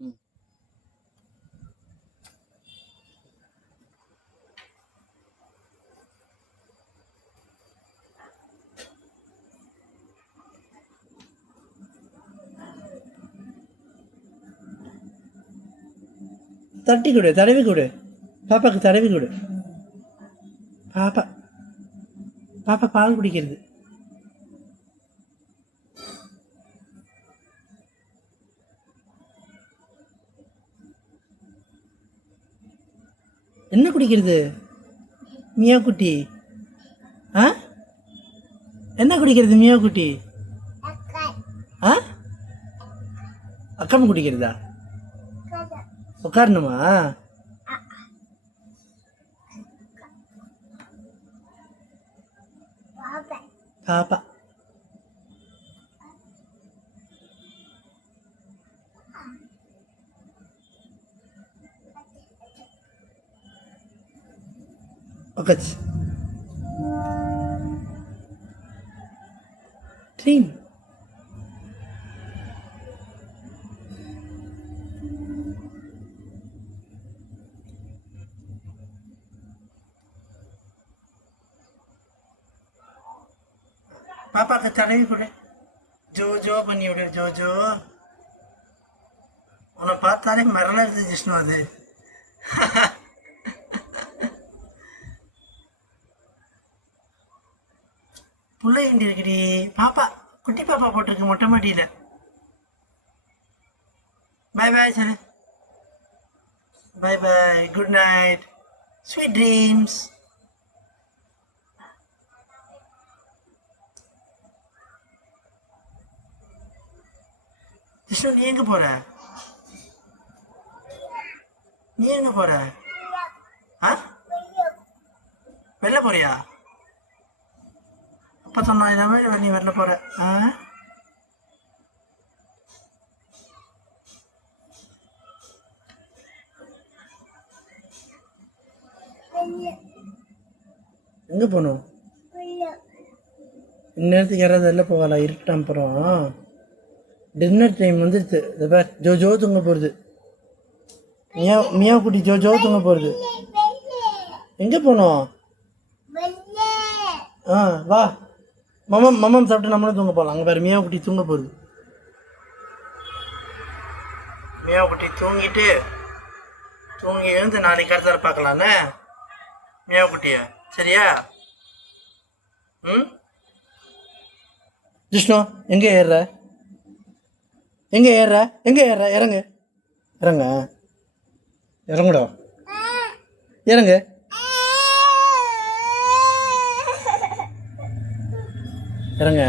ம். தட்டி கொடு, தடவி கொடு. பாப்பாக்கு தடவி கொடு. பாப்பா பாப்பா பால் குடிக்கிறது. என்ன குடிக்கிறது மியா குட்டி? ஆ என்ன குடிக்கிறது மியா குட்டி? ஆ அக்காம குடிக்கிறதா? உட்காரணுமா? பாப்பா உட்காச்சு. ட்ரீம் பாப்பாக்கு தடவி கொடு. ஜோ ஜோ பண்ணி விடு. ஜோ ஜோ உன்னை பார்த்தாலே மரணம் இருந்து ஜிஷ்ணு அது. புள்ள ஏண்டி இருக்குடி பாப்பா? குட்டி பாப்பா போட்டிருக்கு மொட்டை மாட்டியில். Bye bye sir. Bye bye. Good night. Sweet dreams. Jishnu நீ எங்கே போகிற? நீ எங்கே போகிற? ஆ வெளில போறியா? அப்போ சொன்னா இல்லாமல் நீ வெளில போகிற. ஆ எங்கே போகணும்? இந்நேரத்துக்கு யாராவது வெளில போகலா? இருட்டாம். அப்புறம் டின்னர் டைம் வந்துடுது. இதை பார், ஜோ ஜோ தூங்க போகிறது. மியா மியா குட்டி ஜோ ஜோ தூங்க போகிறது. எங்கே போகணும்? ஆ வா. மமம் மமம் சாப்பிட்டு நம்மளும் தூங்க போகலாம். அங்கே பாரு, மியா குட்டி தூங்க போகுது. மியா குட்டி தூங்கிட்டு தூங்கி எழுந்து நாளைக்கு அடுத்த பார்க்கலாண்ணே மியா குட்டியா. சரியா? ம். ஜிஷ்ணு எங்கே ஏறுற? எங்கே ஏறுற? எங்கே ஏறுற? இறங்கு இறங்க. இறங்குடா. இறங்கு. இறங்க.